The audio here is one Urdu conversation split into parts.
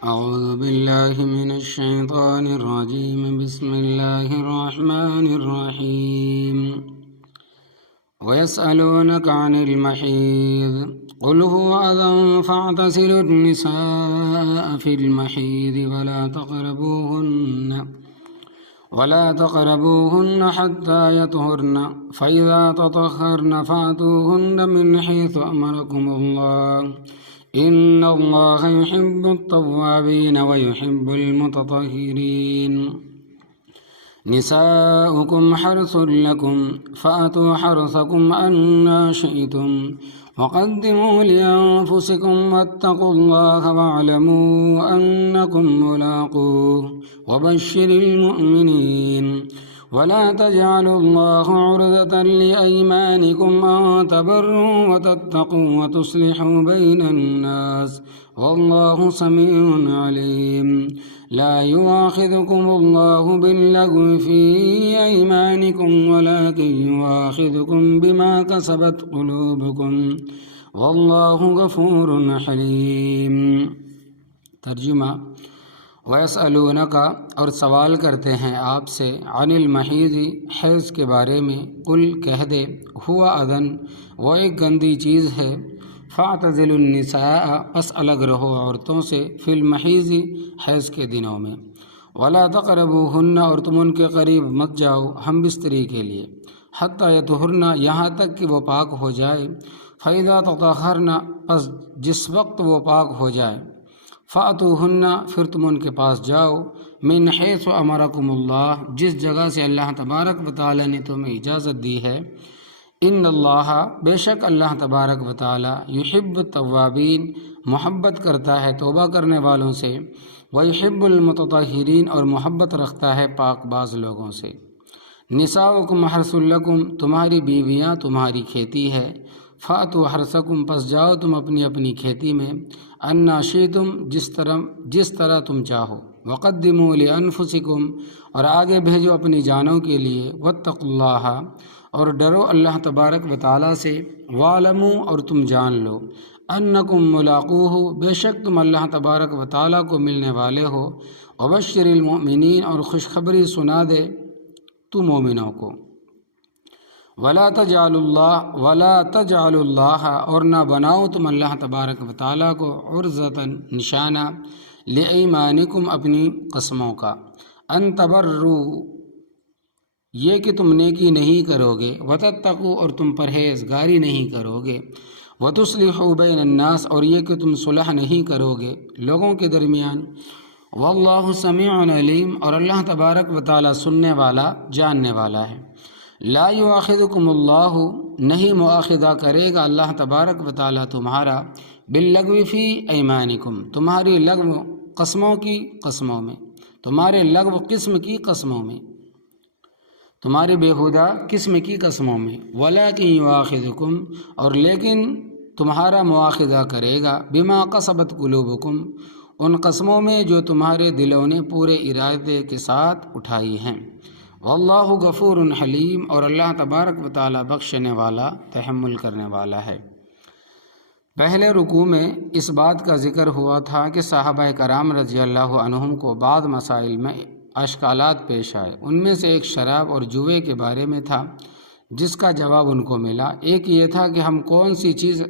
أعوذ بالله من الشيطان الرجيم. بسم الله الرحمن الرحيم. ويسألونك عن المحيض قل هو أذى فاعتزلوا النساء في المحيض ولا تقربوهن حتى يطهرن فإذا تطهرن فأتوهن من حيث أمركم الله إن الله يحب التوابين ويحب المتطهرين. نساؤكم حرث لكم فأتوا حرثكم أنى شئتم وقدموا لأنفسكم واتقوا الله واعلموا أنكم ملاقوه وبشر المؤمنين. ولا تجعلوا الله عرضة لأيمانكم أن تبروا وتتقوا وتصلحوا بين الناس والله سميع عليم. لا يؤاخذكم الله باللغو في أيمانكم ولكن يؤاخذكم بما كسبت قلوبكم والله غفور حليم. ترجمہ: وَيَسْأَلُونَكَ، اور سوال کرتے ہیں آپ سے، عن المحیض، حیض کے بارے میں، قل کہہ دے، ہوا اذن، وہ ایک گندی چیز ہے، فاعتزلوا النساء، پس الگ رہو عورتوں سے، فی المحیض، حیض کے دنوں میں، ولا تقربوہن، اور تم ان کے قریب مت جاؤ ہم بستری کے لیے، حتی یطہرن، یہاں تک کہ وہ پاک ہو جائے، فاذا تطہرن، پس جس وقت وہ پاک ہو جائے، فأتوہن، پھر تم ان کے پاس جاؤ، من حیث امرکم اللہ، جس جگہ سے اللہ تبارک و تعالی نے تمہیں اجازت دی ہے، ان اللہ، بے شک اللہ تبارک و تعالی، یحب التوابین، محبت کرتا ہے توبہ کرنے والوں سے، ویحب المتطہرین، اور محبت رکھتا ہے پاک باز لوگوں سے۔ نساؤکم حرث لکم، تمہاری بیویاں تمہاری کھیتی ہے، فاتوا حرثکم، پس جاؤ تم اپنی اپنی کھیتی میں، انا شئتم، جس طرح تم چاہو، وقدموا لانفسکم، اور آگے بھیجو اپنی جانوں کے لیے، واتقوا اللہ، اور ڈرو اللہ تبارک و تعالیٰ سے، وَاعْلَمُوا، اور تم جان لو، انکم ملاقوہ، بے شک تم اللہ تبارک و تعالیٰ کو ملنے والے ہو، وبشر المؤمنین، اور خوشخبری سنا دے تو مومنوں کو، ولا تجعلوا اللہ، اور نہ بناؤ تم اللہ تبارک و تعالیٰ کو، عرضۃً، نشانہ، لایمانکم، اپنی قسموں کا، ان تبروا، یہ کہ تم نیکی نہیں کرو گے، وتتقوا، اور تم پرہیزگاری نہیں کرو گے، وتصلحوا بین الناس، اور یہ کہ تم صلح نہیں کرو گے لوگوں کے درمیان، واللہ سمیع علیم، اور اللہ تبارک و تعالیٰ سننے والا جاننے والا ہے۔ لا یؤاخذکم اللہ، نہیں مؤاخذہ کرے گا اللہ تبارک و تعالیٰ تمہارا، باللغو فی ایمانکم، تمہاری لغو قسموں کی قسموں میں، تمہارے لغو قسم کی قسموں میں، تمہاری بےہودہ قسم کی قسموں میں، ولیکن یؤاخذکم، اور لیکن تمہارا مؤاخذہ کرے گا، بما کسبت قلوبکم، ان قسموں میں جو تمہارے دلوں نے پورے ارادے کے ساتھ اٹھائی ہیں، واللہ غفور حلیم، اور اللہ تبارک و تعالیٰ بخشنے والا، تحمل کرنے والا ہے۔ پہلے رکوع میں اس بات کا ذکر ہوا تھا کہ صحابہ کرام رضی اللہ عنہم کو بعض مسائل میں اشکالات پیش آئے، ان میں سے ایک شراب اور جوئے کے بارے میں تھا، جس کا جواب ان کو ملا۔ ایک یہ تھا کہ ہم کون سی چیز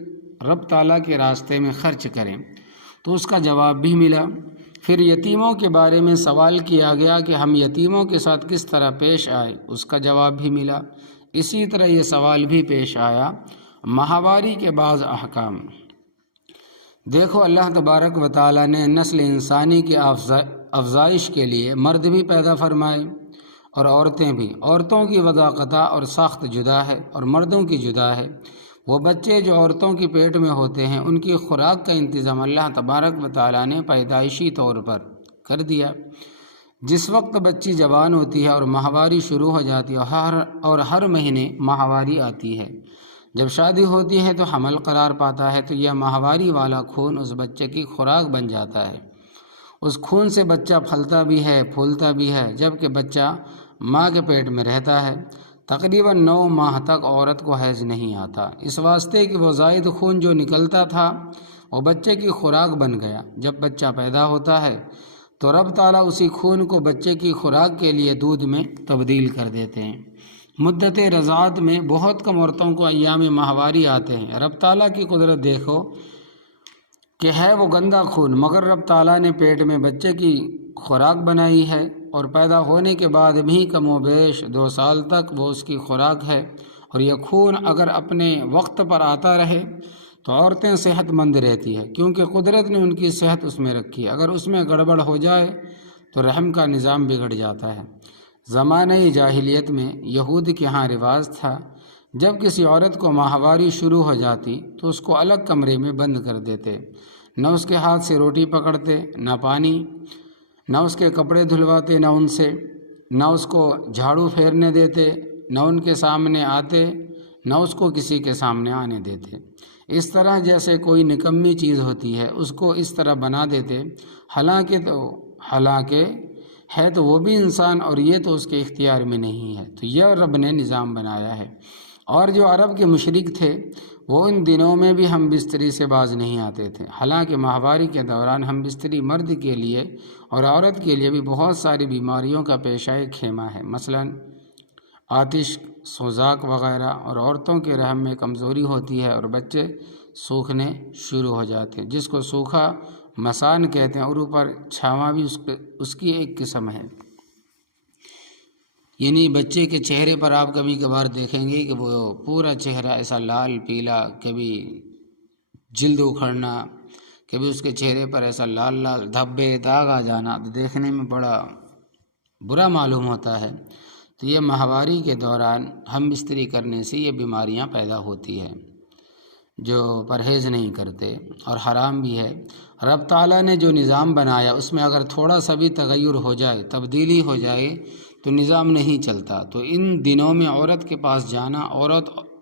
رب تعالیٰ کے راستے میں خرچ کریں، تو اس کا جواب بھی ملا۔ پھر یتیموں کے بارے میں سوال کیا گیا کہ ہم یتیموں کے ساتھ کس طرح پیش آئے، اس کا جواب بھی ملا۔ اسی طرح یہ سوال بھی پیش آیا ماہواری کے بعض احکام۔ دیکھو، اللہ تبارک و تعالیٰ نے نسل انسانی کی افزائش کے لیے مرد بھی پیدا فرمائے اور عورتیں بھی۔ عورتوں کی وضاقتہ اور ساخت جدا ہے اور مردوں کی جدا ہے۔ وہ بچے جو عورتوں کی پیٹ میں ہوتے ہیں، ان کی خوراک کا انتظام اللہ تبارک و تعالیٰ نے پیدائشی طور پر کر دیا۔ جس وقت بچی جوان ہوتی ہے اور ماہواری شروع ہو جاتی ہے، اور ہر مہینے ماہواری آتی ہے، جب شادی ہوتی ہے تو حمل قرار پاتا ہے، تو یہ ماہواری والا خون اس بچے کی خوراک بن جاتا ہے۔ اس خون سے بچہ پھلتا بھی ہے، پھولتا بھی ہے، جبکہ بچہ ماں کے پیٹ میں رہتا ہے۔ تقریباً 9 ماہ تک عورت کو حیض نہیں آتا، اس واسطے کہ وہ زائد خون جو نکلتا تھا اور بچے کی خوراک بن گیا۔ جب بچہ پیدا ہوتا ہے تو رب تعالیٰ اسی خون کو بچے کی خوراک کے لیے دودھ میں تبدیل کر دیتے ہیں۔ مدت رضاعت میں بہت کم عورتوں کو ایام ماہواری آتے ہیں۔ رب تعالیٰ کی قدرت دیکھو کہ ہے وہ گندا خون، مگر رب تعالیٰ نے پیٹ میں بچے کی خوراک بنائی ہے، اور پیدا ہونے کے بعد بھی کم و بیش 2 سال تک وہ اس کی خوراک ہے۔ اور یہ خون اگر اپنے وقت پر آتا رہے تو عورتیں صحت مند رہتی ہے، کیونکہ قدرت نے ان کی صحت اس میں رکھی ہے۔ اگر اس میں گڑبڑ ہو جائے تو رحم کا نظام بگڑ جاتا ہے۔ زمانہ جاہلیت میں یہود کے ہاں رواج تھا، جب کسی عورت کو ماہواری شروع ہو جاتی تو اس کو الگ کمرے میں بند کر دیتے، نہ اس کے ہاتھ سے روٹی پکڑتے، نہ پانی، نہ اس کے کپڑے دھلواتے، نہ اس کو جھاڑو پھیرنے دیتے، نہ ان کے سامنے آتے، نہ اس کو کسی کے سامنے آنے دیتے۔ اس طرح جیسے کوئی نکمی چیز ہوتی ہے اس کو اس طرح بنا دیتے، حالانکہ ہے تو وہ بھی انسان، اور یہ تو اس کے اختیار میں نہیں ہے۔ تو یہ رب نے نظام بنایا ہے۔ اور جو عرب کے مشرک تھے وہ ان دنوں میں بھی ہم بستری سے باز نہیں آتے تھے، حالانکہ ماہواری کے دوران ہم بستری مرد کے لیے اور عورت کے لیے بھی بہت ساری بیماریوں کا پیشہ خیمہ ہے، مثلا آتش، سوزاک وغیرہ، اور عورتوں کے رحم میں کمزوری ہوتی ہے اور بچے سوکھنے شروع ہو جاتے ہیں، جس کو سوکھا مسان کہتے ہیں، اور اوپر چھاواں بھی اس کی ایک قسم ہے۔ یعنی بچے کے چہرے پر آپ کبھی کبھار دیکھیں گے کہ وہ پورا چہرہ ایسا لال پیلا، کبھی جلد اکھڑنا، کبھی اس کے چہرے پر ایسا لال لال دھبے داغ آ جانا، تو دیکھنے میں بڑا برا معلوم ہوتا ہے۔ تو یہ ماہواری کے دوران ہم بستری کرنے سے یہ بیماریاں پیدا ہوتی ہے، جو پرہیز نہیں کرتے، اور حرام بھی ہے۔ رب تعالیٰ نے جو نظام بنایا اس میں اگر تھوڑا سا بھی تغیر ہو جائے، تبدیلی ہو جائے، تو نظام نہیں چلتا۔ تو ان دنوں میں عورت کے پاس جانا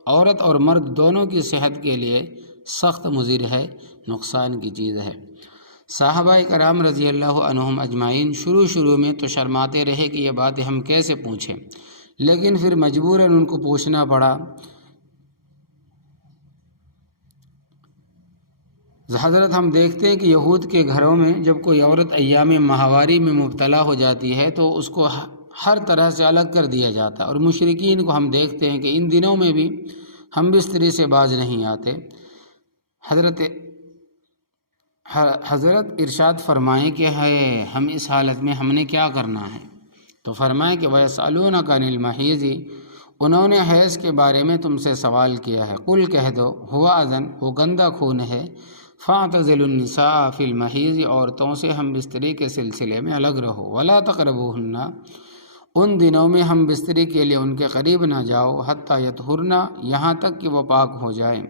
عورت اور مرد دونوں کی صحت کے لیے سخت مضر ہے، نقصان کی چیز ہے۔ صحابہ کرام رضی اللہ عنہم اجمعین شروع میں تو شرماتے رہے کہ یہ باتیں ہم کیسے پوچھیں، لیکن پھر مجبوراً ان کو پوچھنا پڑا۔ حضرت ہم دیکھتے ہیں کہ یہود کے گھروں میں جب کوئی عورت ایام ماہواری میں مبتلا ہو جاتی ہے تو اس کو ہر طرح سے الگ کر دیا جاتا ہے، اور مشرکین کو ہم دیکھتے ہیں کہ ان دنوں میں بھی ہم بستری سے باز نہیں آتے۔ حضرت ارشاد فرمائیں کہ ہم اس حالت میں ہم نے کیا کرنا ہے؟ تو فرمائیں کہ وَيَسْأَلُونَكَ عَنِ الْمَحِيضِ، انہوں نے حیض کے بارے میں تم سے سوال کیا ہے، قل کہہ دو ہوا اذن، وہ گندا خون ہے، فَاعْتَزِلُوا النِّسَاءَ فِي الْمَحِيضِ، عورتوں سے ہم بستری کے سلسلے میں الگ رہو، وَلَا تَقْرَبُوهُنَّ، ان دنوں میں ہم بستری کے لیے ان کے قریب نہ جاؤ، حَتَّى يَطْهُرْنَ، یہاں تک کہ وہ پاک ہو جائیں،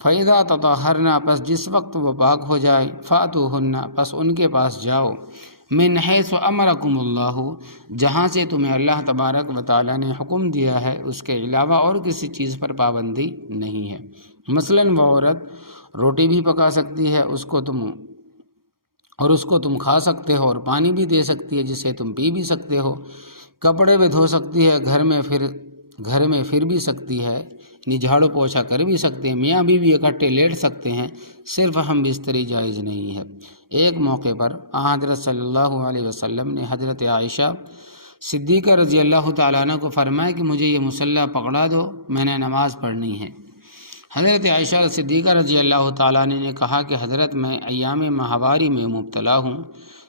فَإِذَا تَطَهَّرْنَ، پس جس وقت وہ پاک ہو جائے، فَأْتُوهُنَّ، پس ان کے پاس جاؤ، من حیث امرکم اللہ، جہاں سے تمہیں اللہ تبارک و تعالیٰ نے حکم دیا ہے، اس کے علاوہ اور کسی چیز پر پابندی نہیں ہے۔ مثلاً وہ عورت روٹی بھی پکا سکتی ہے، اس کو تم کھا سکتے ہو، اور پانی بھی دے سکتی ہے جسے تم پی بھی سکتے ہو، کپڑے بھی دھو سکتی ہے، گھر میں پھر بھی سکتی ہے، یعنی جھاڑو پوچھا کر بھی سکتے ہیں، میاں بیوی اکٹھے لیٹ سکتے ہیں، صرف ہم بستری جائز نہیں ہے۔ ایک موقع پر حضرت صلی اللہ علیہ وسلم نے حضرت عائشہ صدیقہ رضی اللہ تعالیٰ عنہ کو فرمایا کہ مجھے یہ مصلی پکڑا دو، میں نے نماز پڑھنی ہے۔ حضرت عائشہ صدیقہ رضی اللہ تعالیٰ عنہ نے کہا کہ حضرت میں ایام ماہواری میں مبتلا ہوں،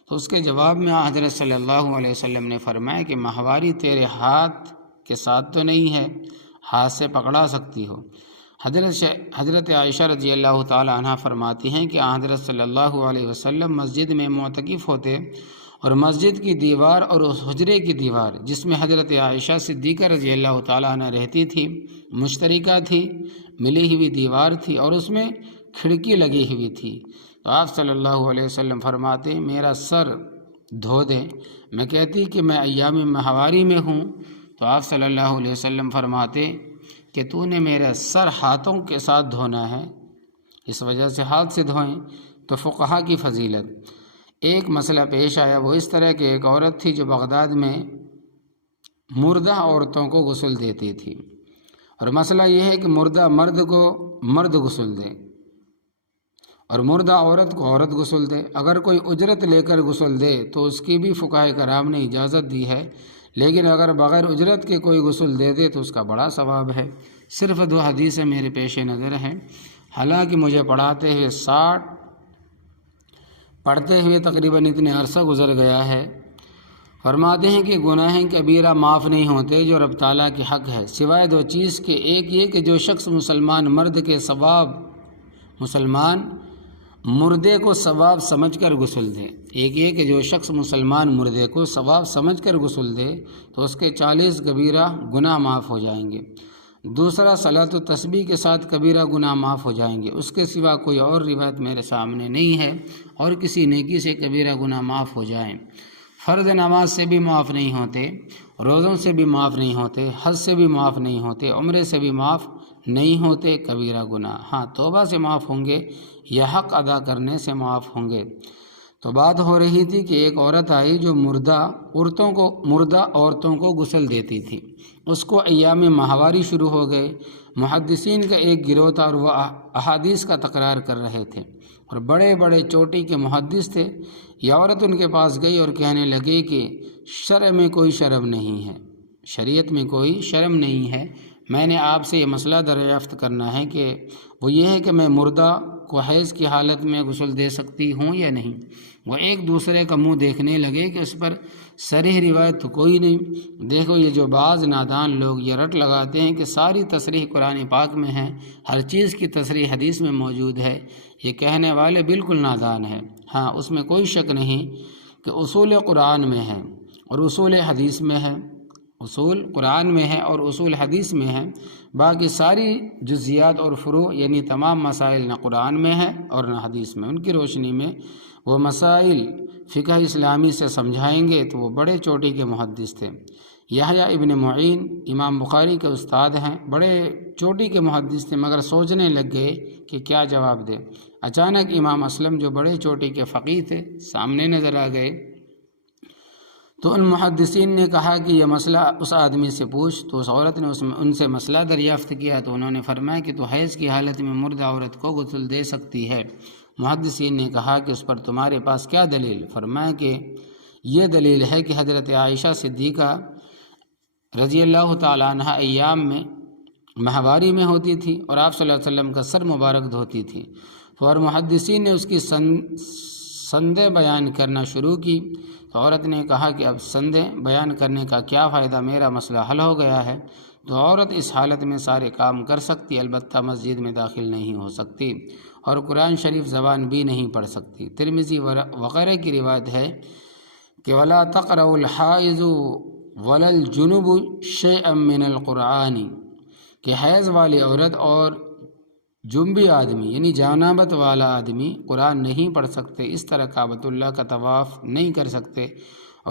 تو اس کے جواب میں حضرت صلی اللہ علیہ وسلم نے فرمایا کہ ماہواری تیرے ہاتھ کے ساتھ تو نہیں ہے، ہاتھ سے پکڑا سکتی ہو۔ حضرت عائشہ رضی اللہ تعالیٰ عنہ فرماتی ہیں کہ حضرت صلی اللہ علیہ وسلم مسجد میں معتکف ہوتے، اور مسجد کی دیوار اور اس حجرے کی دیوار جس میں حضرت عائشہ صدیقہ رضی اللہ تعالیٰ عنہ رہتی تھی مشترکہ تھی، ملی ہوئی دیوار تھی، اور اس میں کھڑکی لگی ہوئی تھی۔ تو آپ صلی اللہ علیہ وسلم فرماتے میرا سر دھو دیں۔ میں کہتی کہ میں ایام ماہواری میں ہوں، تو آپ صلی اللہ علیہ وسلم فرماتے کہ تو نے میرا سر ہاتھوں کے ساتھ دھونا ہے، اس وجہ سے ہاتھ سے دھوئیں۔ تو فقہا کی فضیلت، ایک مسئلہ پیش آیا، وہ اس طرح کہ ایک عورت تھی جو بغداد میں مردہ عورتوں کو غسل دیتی تھی، اور مسئلہ یہ ہے کہ مردہ مرد کو مرد غسل دے، اور مردہ عورت کو عورت غسل دے۔ اگر کوئی اجرت لے کر غسل دے تو اس کی بھی فقہائے کرام نے اجازت دی ہے، لیکن اگر بغیر اجرت کے کوئی غسل دے دے تو اس کا بڑا ثواب ہے۔ صرف 2 حدیثیں میرے پیش نظر ہیں، حالانکہ مجھے پڑھتے ہوئے تقریباً اتنے عرصہ گزر گیا ہے۔ فرماتے ہیں کہ گناہ کبیرہ معاف نہیں ہوتے جو رب تعالیٰ کے حق ہے، سوائے 2 چیز کے۔ ایک یہ کہ جو شخص مسلمان مردے کو ثواب سمجھ کر غسل دے، ثواب سمجھ کر غسل دے تو اس کے 40 کبیرہ گناہ معاف ہو جائیں گے۔ دوسرا، صلاۃ و تسبیح کے ساتھ کبیرہ گناہ معاف ہو جائیں گے۔ اس کے سوا کوئی اور روایت میرے سامنے نہیں ہے اور کسی نیکی سے کبیرہ گناہ معاف ہو جائیں۔ فرض نماز سے بھی معاف نہیں ہوتے، روزوں سے بھی معاف نہیں ہوتے، حج سے بھی معاف نہیں ہوتے، عمرے سے بھی معاف نہیں ہوتے کبیرہ گناہ۔ ہاں، توبہ سے معاف ہوں گے یا حق ادا کرنے سے معاف ہوں گے۔ تو بات ہو رہی تھی کہ ایک عورت آئی جو مردہ عورتوں کو غسل دیتی تھی۔ اس کو ایام ماہواری شروع ہو گئے۔ محدثین کا ایک گروہ تھا اور وہ احادیث کا تکرار کر رہے تھے اور بڑے بڑے چوٹی کے محدث تھے۔ یہ عورت ان کے پاس گئی اور کہنے لگی کہ شرع میں کوئی شرم نہیں ہے، شریعت میں کوئی شرم نہیں ہے، میں نے آپ سے یہ مسئلہ دریافت کرنا ہے کہ وہ یہ ہے کہ میں مردہ کو حیض کی حالت میں غسل دے سکتی ہوں یا نہیں۔ وہ ایک دوسرے کا منہ دیکھنے لگے کہ اس پر صریح روایت تو کوئی نہیں۔ دیکھو، یہ جو بعض نادان لوگ یہ رٹ لگاتے ہیں کہ ساری تصریح قرآن پاک میں ہے، ہر چیز کی تصریح حدیث میں موجود ہے، یہ کہنے والے بالکل نادان ہیں۔ ہاں، اس میں کوئی شک نہیں کہ اصول قرآن میں ہے اور اصول حدیث میں ہے، اصول قرآن میں ہے اور اصول حدیث میں ہے، باقی ساری جزیات اور فروع یعنی تمام مسائل نہ قرآن میں ہے اور نہ حدیث میں۔ ان کی روشنی میں وہ مسائل فقہ اسلامی سے سمجھائیں گے تو وہ بڑے چوٹی کے محدث تھے۔ یحییٰ ابن معین امام بخاری کے استاد ہیں، بڑے چوٹی کے محدث تھے، مگر سوچنے لگ گئے کہ کیا جواب دے۔ اچانک امام اسلم جو بڑے چوٹی کے فقیہ تھے سامنے نظر آ گئے، تو ان محدثین نے کہا کہ یہ مسئلہ اس آدمی سے پوچھ۔ تو اس عورت نے ان سے مسئلہ دریافت کیا تو انہوں نے فرمایا کہ تو حیض کی حالت میں مردہ عورت کو غسل دے سکتی ہے۔ محدثین نے کہا کہ اس پر تمہارے پاس کیا دلیل؟ فرمایا کہ یہ دلیل ہے کہ حضرت عائشہ صدیقہ رضی اللہ تعالیٰ عنہ ایام میں ماہواری میں ہوتی تھی اور آپ صلی اللہ علیہ وسلم کا سر مبارک دھوتی تھی۔ اور محدثین نے اس کی سندیں بیان کرنا شروع کی تو عورت نے کہا کہ اب سندیں بیان کرنے کا کیا فائدہ، میرا مسئلہ حل ہو گیا ہے۔ تو عورت اس حالت میں سارے کام کر سکتی، البتہ مسجد میں داخل نہیں ہو سکتی اور قرآن شریف زبان بھی نہیں پڑھ سکتی۔ ترمذی وغیرہ کی روایت ہے کہ وَلَا تَقْرَأُ الْحَائِضُ وَلَا الْجُنُبُ شَيْئًا مِّنَ الْقُرْآنِ، کہ حیض والی عورت اور جنبی آدمی یعنی جنابت والا آدمی قرآن نہیں پڑھ سکتے، اس طرح کعبۃ اللہ کا طواف نہیں کر سکتے،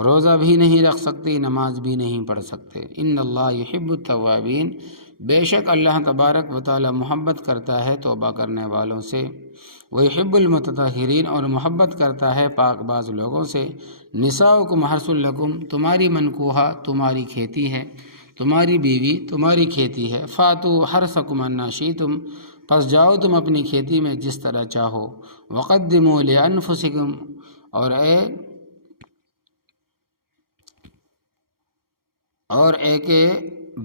روزہ بھی نہیں رکھ سکتے، نماز بھی نہیں پڑھ سکتے۔ ان اللہ یحب التوابین، بے شک اللہ تبارک و تعالی محبت کرتا ہے توبہ کرنے والوں سے، ویحب المتطہرین، اور محبت کرتا ہے پاک باز لوگوں سے۔ نساؤکم حرث لکم، تمہاری منکوحہ تمہاری کھیتی ہے، تمہاری بیوی تمہاری کھیتی ہے۔ فاتو حرثکم انا شئتم، پس جاؤ تم اپنی کھیتی میں جس طرح چاہو۔ وقدموا لانفسکم، اور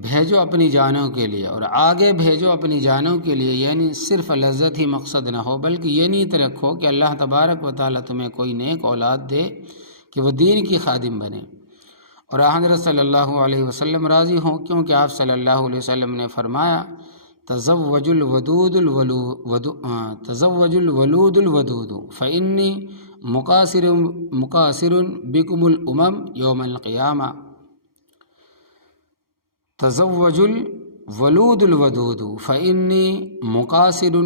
بھیجو اپنی جانوں کے لیے، اور آگے بھیجو اپنی جانوں کے لیے، یعنی صرف لذت ہی مقصد نہ ہو بلکہ یہ نیت رکھو کہ اللہ تبارک و تعالیٰ تمہیں کوئی نیک اولاد دے کہ وہ دین کی خادم بنے اور حضرت صلی اللہ علیہ وسلم راضی ہوں، کیونکہ آپ صلی اللہ علیہ وسلم نے فرمایا تزوج الودود الودود فإنی مقاصر بکم الامم یوم القیامہ۔ تزوج الولود الودود فإنی مقاصر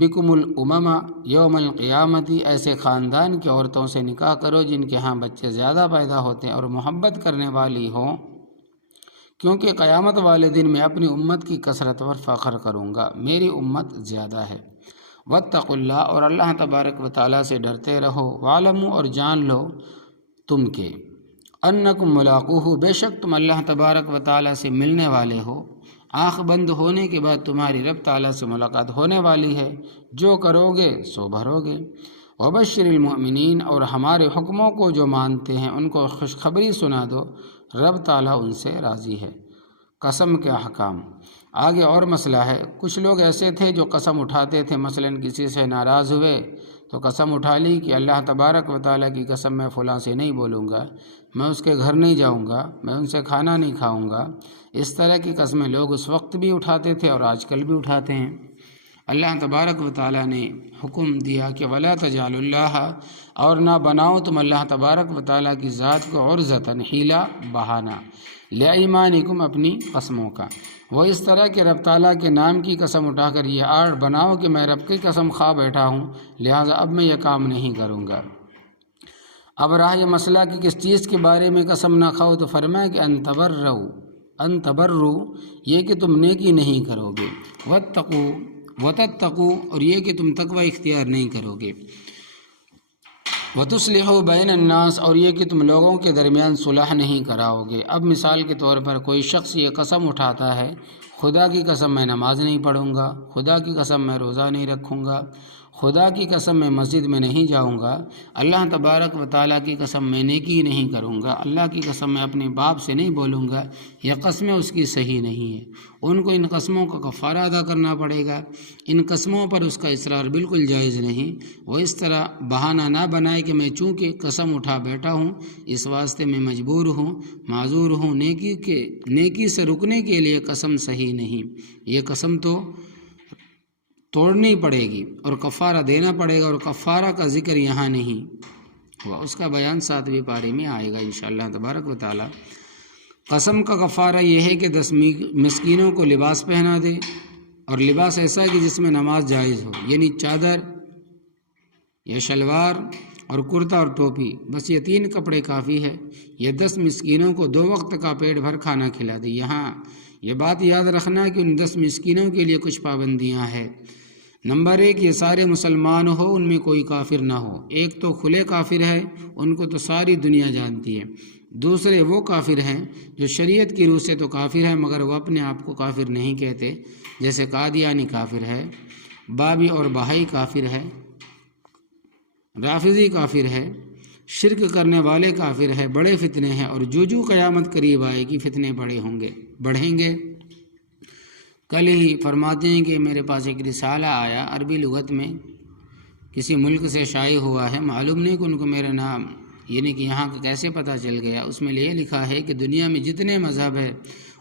بکم الامم یوم القیامت، ایسے خاندان کی عورتوں سے نکاح کرو جن کے ہاں بچے زیادہ پیدا ہوتے ہیں اور محبت کرنے والی ہوں، کیونکہ قیامت والے دن میں اپنی امت کی کثرت پر فخر کروں گا، میری امت زیادہ ہے۔ واتقوا اللہ، اور اللہ تبارک و تعالیٰ سے ڈرتے رہو۔ وعلموا، اور جان لو تم کہ انکم ملاقوہ، بے شک تم اللہ تبارک و تعالیٰ سے ملنے والے ہو۔ آنکھ بند ہونے کے بعد تمہاری رب تعالیٰ سے ملاقات ہونے والی ہے، جو کرو گے سو بھرو گے۔ وبشر المؤمنین، اور ہمارے حکموں کو جو مانتے ہیں ان کو خوشخبری سنا دو، رب تعالیٰ ان سے راضی ہے۔ قسم کے احکام۔ آگے اور مسئلہ ہے، کچھ لوگ ایسے تھے جو قسم اٹھاتے تھے، مثلا کسی سے ناراض ہوئے تو قسم اٹھا لی کہ اللہ تبارک و تعالیٰ کی قسم میں فلاں سے نہیں بولوں گا، میں اس کے گھر نہیں جاؤں گا، میں ان سے کھانا نہیں کھاؤں گا۔ اس طرح کی قسمیں لوگ اس وقت بھی اٹھاتے تھے اور آج کل بھی اٹھاتے ہیں۔ اللہ تبارک و تعالیٰ نے حکم دیا کہ ولا تجعلوا اللہ، اور نہ بناؤ تم اللہ تبارک و تعالیٰ کی ذات کو عرضۃً، حیلہ بہانہ، لایمانکم، اپنی قسموں کا۔ وہ اس طرح کہ رب تعالیٰ کے نام کی قسم اٹھا کر یہ آڑ بناؤ کہ میں رب کی قسم کھا بیٹھا ہوں، لہٰذا اب میں یہ کام نہیں کروں گا۔ اب رہا یہ مسئلہ کہ کس چیز کے بارے میں قسم نہ کھاؤ، تو فرمایا کہ ان تبروا، یہ کہ تم نیکی نہیں کرو گے، وتتقوا، اور یہ کہ تم تقوی اختیار نہیں کرو گے، وتصلحوا بین الناس، اور یہ کہ تم لوگوں کے درمیان صلح نہیں کراؤ گے۔ اب مثال کے طور پر کوئی شخص یہ قسم اٹھاتا ہے، خدا کی قسم میں نماز نہیں پڑھوں گا، خدا کی قسم میں روزہ نہیں رکھوں گا، خدا کی قسم میں مسجد میں نہیں جاؤں گا، اللہ تبارک و تعالیٰ کی قسم میں نیکی نہیں کروں گا، اللہ کی قسم میں اپنے باپ سے نہیں بولوں گا، یہ قسمیں اس کی صحیح نہیں ہیں، ان کو ان قسموں کا کفارہ ادا کرنا پڑے گا، ان قسموں پر اس کا اصرار بالکل جائز نہیں۔ وہ اس طرح بہانہ نہ بنائے کہ میں چونکہ قسم اٹھا بیٹھا ہوں اس واسطے میں مجبور ہوں، معذور ہوں، نیکی سے رکنے کے لیے قسم صحیح نہیں، یہ قسم تو توڑنی پڑے گی اور کفارہ دینا پڑے گا، اور کفارہ کا ذکر یہاں نہیں ہوا، اس کا بیان 7ویں پارے میں آئے گا انشاءاللہ تبارک و تعالی۔ قسم کا کفارہ یہ ہے کہ 10 مسکینوں کو لباس پہنا دے، اور لباس ایسا کہ جس میں نماز جائز ہو، یعنی چادر یا شلوار اور کرتا اور ٹوپی، بس یہ 3 کپڑے کافی ہے۔ یہ 10 مسکینوں کو 2 وقت کا پیٹ بھر کھانا کھلا دے۔ یہاں یہ بات یاد رکھنا کہ ان 10 مسکینوں کے لیے کچھ پابندیاں ہیں۔ نمبر 1، یہ سارے مسلمان ہو، ان میں کوئی کافر نہ ہو۔ ایک تو کھلے کافر ہے، ان کو تو ساری دنیا جانتی ہے۔ دوسرے وہ کافر ہیں جو شریعت کی روح سے تو کافر ہیں مگر وہ اپنے آپ کو کافر نہیں کہتے، جیسے قادیانی کافر ہے، بابی اور بہائی کافر ہے، رافضی کافر ہے، شرک کرنے والے کافر ہے، بڑے فتنے ہیں، اور جو قیامت قریب آئے گی فتنے بڑھیں گے۔ کل ہی فرماتے ہیں کہ میرے پاس ایک رسالہ آیا عربی لغت میں، کسی ملک سے شائع ہوا ہے، معلوم نہیں کہ ان کو میرا نام یعنی کہ یہاں کا کیسے پتہ چل گیا۔ اس میں یہ لکھا ہے کہ دنیا میں جتنے مذہب ہیں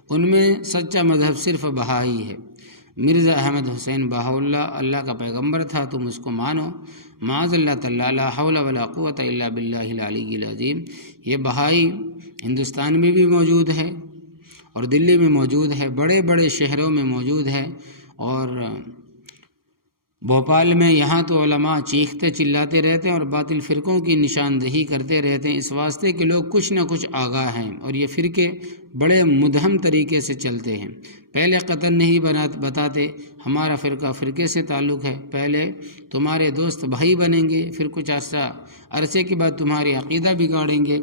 ان میں سچا مذہب صرف بہائی ہے۔ مرزا احمد حسین بہا اللہ کا پیغمبر تھا، تم اس کو مانو، معاذ اللہ تعالی، لا حول ولا قوت الا باللہ العلی العظیم۔ یہ بہائی ہندوستان میں بھی موجود ہے اور دلی میں موجود ہے، بڑے بڑے شہروں میں موجود ہے، اور بھوپال میں یہاں تو علماء چیختے چلاتے رہتے ہیں اور باطل فرقوں کی نشاندہی کرتے رہتے ہیں، اس واسطے کہ لوگ کچھ نہ کچھ آگاہ ہیں، اور یہ فرقے بڑے مدہم طریقے سے چلتے ہیں۔ پہلے قطن نہیں بتاتے ہمارا فرقے سے تعلق ہے، پہلے تمہارے دوست بھائی بنیں گے، پھر کچھ عرصے کے بعد تمہاری عقیدہ بگاڑیں گے۔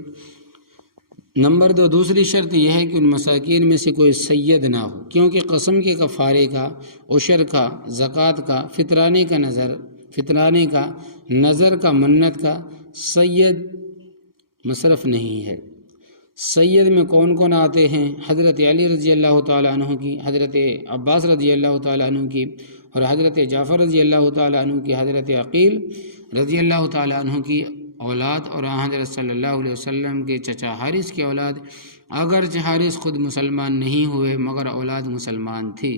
نمبر 2، دوسری شرط یہ ہے کہ ان مساکین میں سے کوئی سید نہ ہو، کیونکہ قسم کے کفارے کا، عشر کا، زکوٰۃ کا، فطرانے کا، نظر کا، منت کا سید مصرف نہیں ہے۔ سید میں کون کون آتے ہیں؟ حضرت علی رضی اللہ تعالیٰ عنہ کی، حضرت عباس رضی اللہ تعالیٰ عنہ کی، اور حضرت جعفر رضی اللہ تعالیٰ عنہ کی، حضرت عقیل رضی اللہ تعالیٰ عنہ کی اولاد، اور حضرت صلی اللہ علیہ وسلم کے چچا حارث کی اولاد، اگرچہ حارث خود مسلمان نہیں ہوئے مگر اولاد مسلمان تھی۔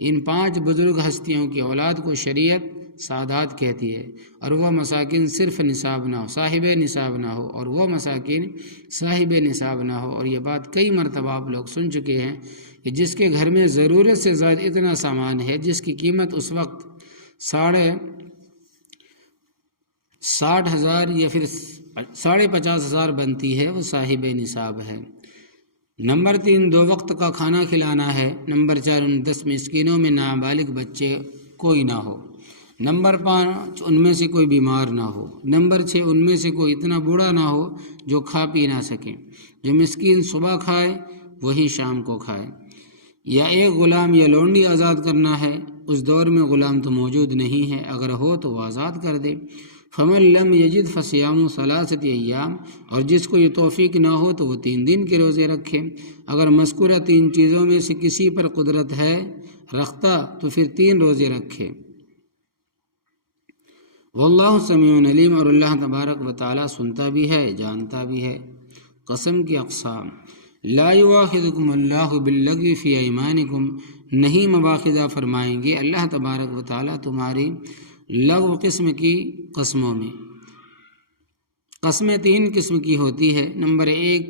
ان 5 بزرگ ہستیوں کی اولاد کو شریعت سادات کہتی ہے، اور وہ مساکین صرف نصاب نہ ہو، صاحب نصاب نہ ہو، اور وہ مساکین صاحب نصاب نہ ہو۔ اور یہ بات کئی مرتبہ آپ لوگ سن چکے ہیں کہ جس کے گھر میں ضرورت سے زائد اتنا سامان ہے جس کی قیمت اس وقت 60,000 یا پھر 50,000 بنتی ہے، وہ صاحب نصاب ہے۔ نمبر 3، 2 وقت کا کھانا کھلانا ہے۔ نمبر 4، ان 10 مسکینوں میں نابالغ بچے کوئی نہ ہو۔ نمبر 5، ان میں سے کوئی بیمار نہ ہو۔ نمبر 6، ان میں سے کوئی اتنا بوڑھا نہ ہو جو کھا پی نہ سکے، جو مسکین صبح کھائے وہی شام کو کھائے۔ یا ایک غلام یا لونڈی آزاد کرنا ہے، اس دور میں غلام تو موجود نہیں ہے، اگر ہو تو وہ آزاد کر دے۔ فمن لم یجد فصیام ثلاثۃ ایام، اور جس کو یہ توفیق نہ ہو تو وہ 3 دن کے روزے رکھے۔ اگر مذکورہ 3 چیزوں میں سے کسی پر قدرت ہے رکھتا تو پھر 3 روزے رکھے۔ واللہ سمیع علیم، اور اللہ تبارک و تعالیٰ سنتا بھی ہے، جانتا بھی ہے۔ قسم کی اقسام: لا یواخذکم اللہ باللغو فی ایمانکم، نہیں مواخذہ فرمائیں گے اللہ تبارک و تعالیٰ تمہاری لغو قسم کی قسموں میں۔ قسمیں 3 قسم کی ہوتی ہے۔ نمبر 1،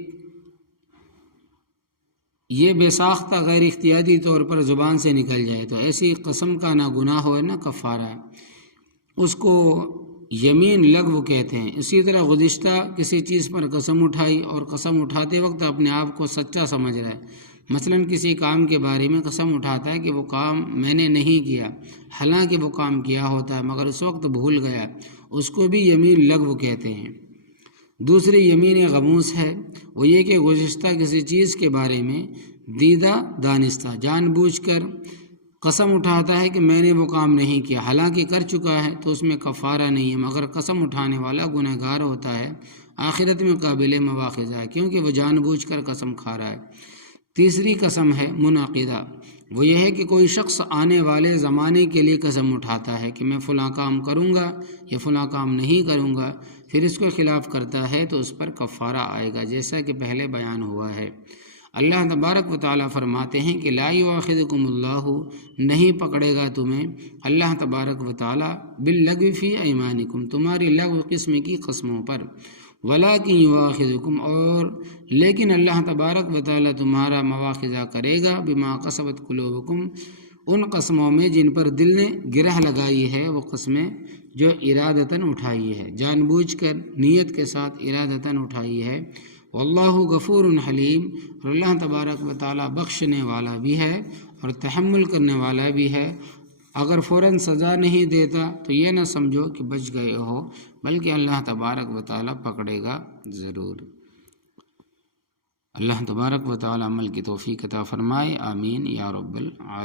یہ بے ساختہ غیر اختیاری طور پر زبان سے نکل جائے تو ایسی قسم کا نہ گناہ ہو نہ کفارہ ہے، اس کو یمین لغو کہتے ہیں۔ اسی طرح گزشتہ کسی چیز پر قسم اٹھائی اور قسم اٹھاتے وقت اپنے آپ کو سچا سمجھ رہا ہے، مثلاً کسی کام کے بارے میں قسم اٹھاتا ہے کہ وہ کام میں نے نہیں کیا، حالانکہ وہ کام کیا ہوتا ہے مگر اس وقت بھول گیا، اس کو بھی یمین لغو کہتے ہیں۔ دوسری یمین غموس ہے، وہ یہ کہ گزشتہ کسی چیز کے بارے میں دیدہ دانستہ جان بوجھ کر قسم اٹھاتا ہے کہ میں نے وہ کام نہیں کیا، حالانکہ کر چکا ہے، تو اس میں کفارہ نہیں ہے، مگر قسم اٹھانے والا گناہ گار ہوتا ہے، آخرت میں قابل مواخذہ ہے، کیونکہ وہ جان بوجھ کر قسم کھا رہا ہے۔ تیسری قسم ہے منعقدہ، وہ یہ ہے کہ کوئی شخص آنے والے زمانے کے لیے قسم اٹھاتا ہے کہ میں فلاں کام کروں گا یا فلاں کام نہیں کروں گا، پھر اس کو خلاف کرتا ہے تو اس پر کفارہ آئے گا، جیسا کہ پہلے بیان ہوا ہے۔ اللہ تبارک و تعالیٰ فرماتے ہیں کہ لا یواخذکم اللہ، نہیں پکڑے گا تمہیں اللہ تبارک و تعالیٰ باللغو فی ایمانکم، تمہاری لغو قسم کی قسموں پر، ولیکن یواخذکم، اور لیکن اللہ تبارک و تعالیٰ تمہارا مواخذہ کرے گا بما کسبت قلوبکم، ان قسموں میں جن پر دل نے گرہ لگائی ہے، وہ قسمیں جو ارادتاً اٹھائی ہے، جان بوجھ کر نیت کے ساتھ ارادتاً اٹھائی ہے۔ واللہ غفور حلیم، اور اللہ تبارک و تعالیٰ بخشنے والا بھی ہے اور تحمل کرنے والا بھی ہے۔ اگر فوراً سزا نہیں دیتا تو یہ نہ سمجھو کہ بچ گئے ہو، بلکہ اللہ تبارک و تعالیٰ پکڑے گا ضرور۔ اللہ تبارک و تعالیٰ عمل کی توفیق عطا فرمائے، آمین یا رب العالمین۔